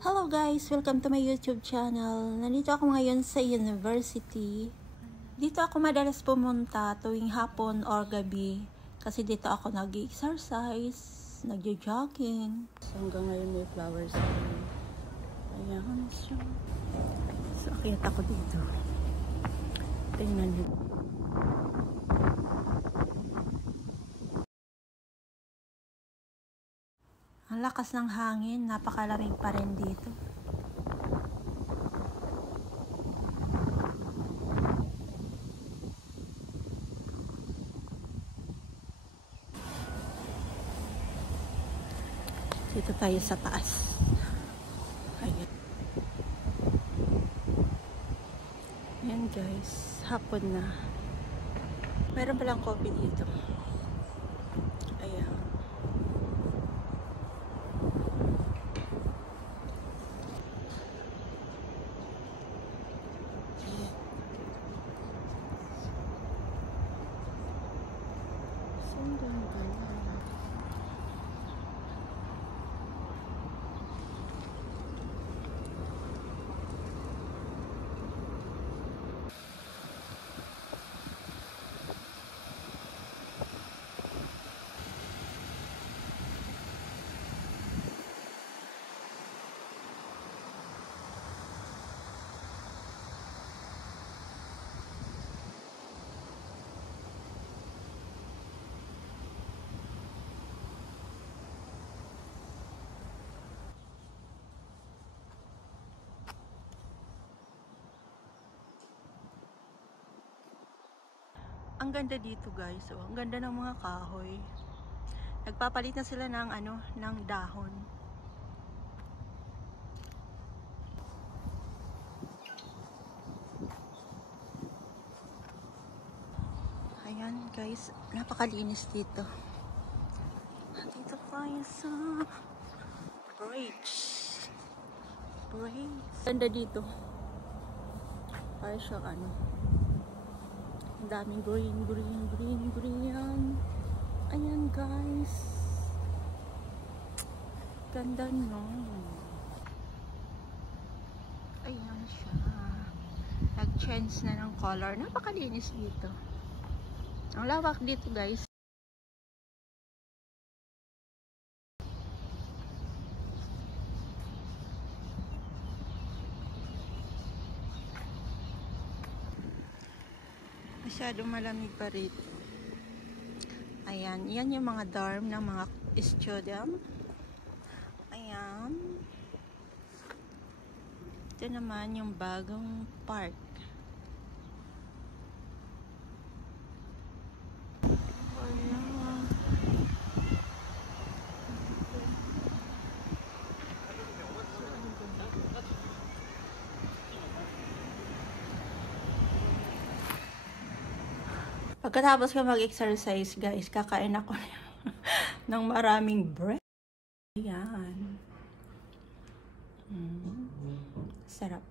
Hello guys! Welcome to my YouTube channel. Nandito ako ngayon sa university. Dito ako madalas pumunta tuwing hapon or gabi. Kasi dito ako nag-exercise, nag-jogging. So hanggang ngayon may flowers. Ayan siya. So akit ako dito. Tingnan niyo. Ang lakas ng hangin, napakalamig pa rin dito. Dito tayo sa taas. Ayan. Ayan guys, hapon na. Meron palang coffee dito. Ayan. Ang ganda dito guys, oh. Ang ganda ng mga kahoy. Nagpapalit na sila ng ng dahon. Ayan guys, napakalinis dito. Dito tayo sa bridge. Ganda dito. Para siya ang daming green yan. Ayan guys. Ganda no. Ayan siya. Nag-change na ng color. Napakalinis dito. Ang lawak dito guys. Masyadong malamig pa rito. Ayan, yan yung mga dorm ng mga student. Ayan. Ito naman yung bagong park. Ayan. Pagkatapos ko mag-exercise, guys, kakain ako ng maraming bread. Ayan. Sarap.